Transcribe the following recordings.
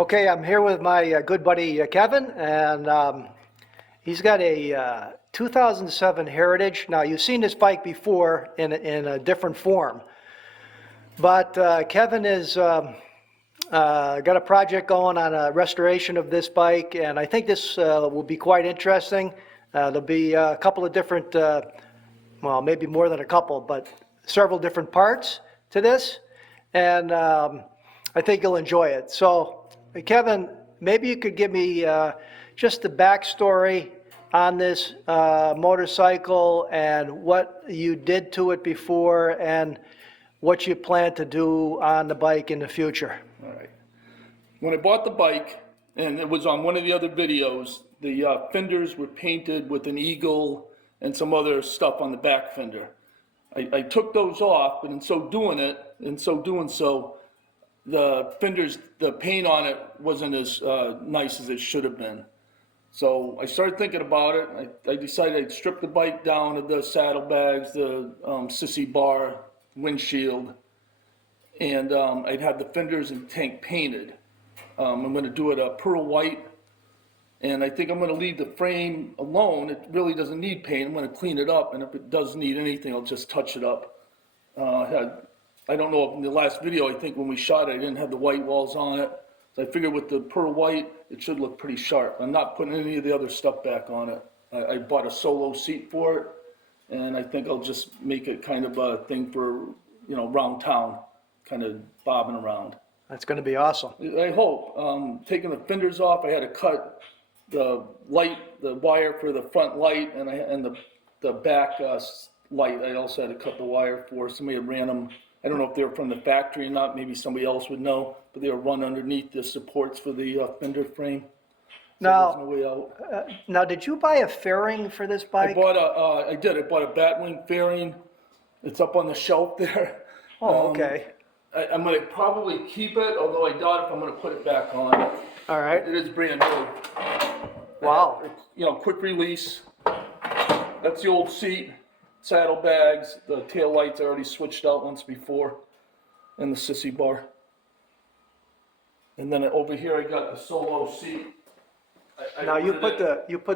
Okay, I'm here with my good buddy Kevin, and he's got a 2007 Heritage. Now, you've seen this bike before in a different form, but Kevin has got a project going on a restoration of this bike, and I think this will be quite interesting. There'll be a couple of different, well, maybe more than a couple, but several different parts to this, and I think you'll enjoy it. So, Kevin, maybe you could give me just the backstory on this motorcycle and what you did to it before and what you plan to do on the bike in the future. All right. When I bought the bike, and it was on one of the other videos, the fenders were painted with an eagle and some other stuff on the back fender. I took those off, but in so doing so, the fenders, the paint on it wasn't as nice as it should have been. So I started thinking about it. I decided I'd strip the bike down of the saddlebags, the sissy bar, windshield, and I'd have the fenders and tank painted. I'm going to do it pearl white, and I think I'm going to leave the frame alone. It really doesn't need paint. I'm going to clean it up, and if it does need anything, I'll just touch it up. I don't know if in the last video, I think when we shot it, I didn't have the white walls on it. So I figured with the pearl white, it should look pretty sharp. I'm not putting any of the other stuff back on it. I bought a solo seat for it, and I think I'll just make it kind of a thing for, around town, kind of bobbing around. That's going to be awesome. I hope. Taking the fenders off, I had to cut the wire for the front light, and the back light, I also had to cut the wire for. Somebody had ran them. I don't know if they were from the factory or not, maybe somebody else would know, but they were run underneath the supports for the fender frame. So Now, there's no way out. Now, did you buy a fairing for this bike? I bought a batwing fairing. It's up on the shelf there. Oh, okay. I'm gonna probably keep it, although I doubt if I'm gonna put it back on. All right. It is brand new. Wow. Quick release. That's the old seat. Saddlebags, the tail lights I already switched out once before, and the sissy bar. And then over here I got the solo seat. Now you put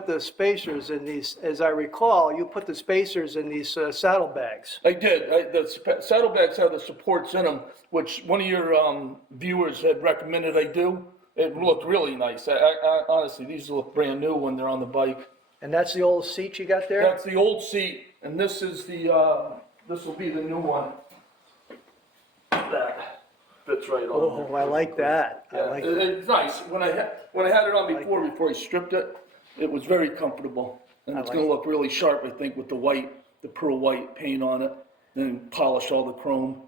the spacers in these, as I recall, you put the spacers in these saddlebags. I did. The saddlebags have the supports in them, which one of your viewers had recommended I do. It looked really nice. Honestly, these look brand new when they're on the bike. And that's the old seat you got there? That's the old seat, and this is this will be the new one. That fits right on. Oh, I like that. Yeah, it's nice. When I had it on before I stripped it, it was very comfortable, and it's going to look really sharp, I think, with the pearl white paint on it, and polish all the chrome.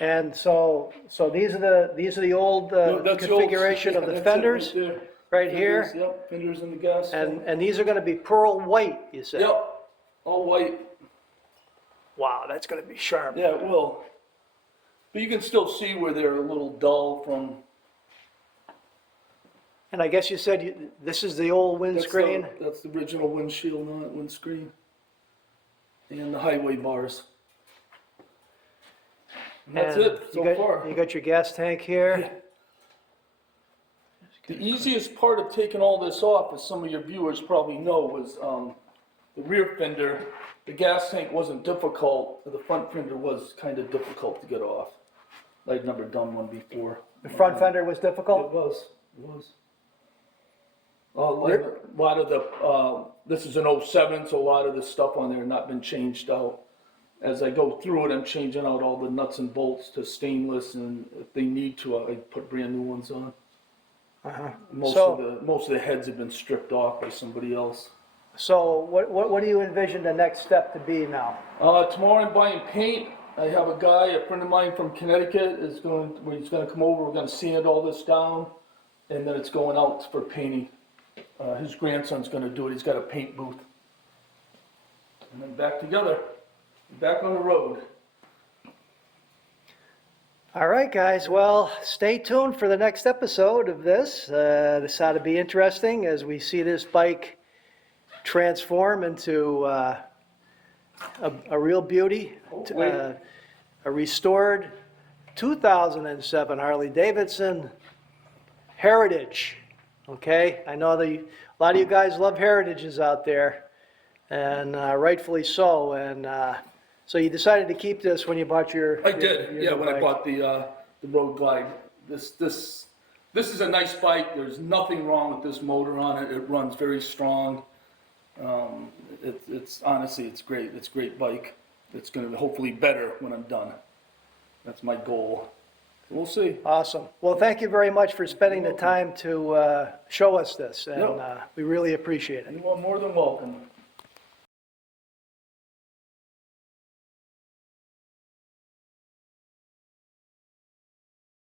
And so these are the old configuration of the fenders. Right here? Yep, fenders in the gas. And these are going to be pearl white, you said? Yep, all white. Wow, that's going to be sharp. Yeah, it will. But you can still see where they're a little dull from. And I guess you said this is the old windscreen? That's the original windshield on it, windscreen. And the highway bars. And that's it so far. You got your gas tank here? Yeah. The easiest part of taking all this off, as some of your viewers probably know, was the rear fender. The gas tank wasn't difficult, but the front fender was kind of difficult to get off. I'd never done one before. The front fender was difficult? It was. A lot of the, this is an 07, so a lot of the stuff on there had not been changed out. As I go through it, I'm changing out all the nuts and bolts to stainless, and if they need to, I put brand new ones on. Uh-huh. Most of the heads have been stripped off by somebody else. So what do you envision the next step to be now? Tomorrow I'm buying paint. I have a friend of mine from Connecticut he's going to come over. We're going to sand all this down, and then it's going out for painting. His grandson's going to do it. He's got a paint booth. And then back together, back on the road. All right, guys. Well, stay tuned for the next episode of this. This ought to be interesting as we see this bike transform into a real beauty, a restored 2007 Harley Davidson Heritage, okay? I know a lot of you guys love Heritages out there, and rightfully so. And so you decided to keep this when you bought your... I did, your yeah, new when I bike. bought the Road Glide. This is a nice bike. There's nothing wrong with this motor on it. It runs very strong. It's honestly, it's great. It's a great bike. It's going to be hopefully better when I'm done. That's my goal. We'll see. Awesome. Well, thank you very much for spending the time to show us this, and Yep. we really appreciate it. You are more than welcome.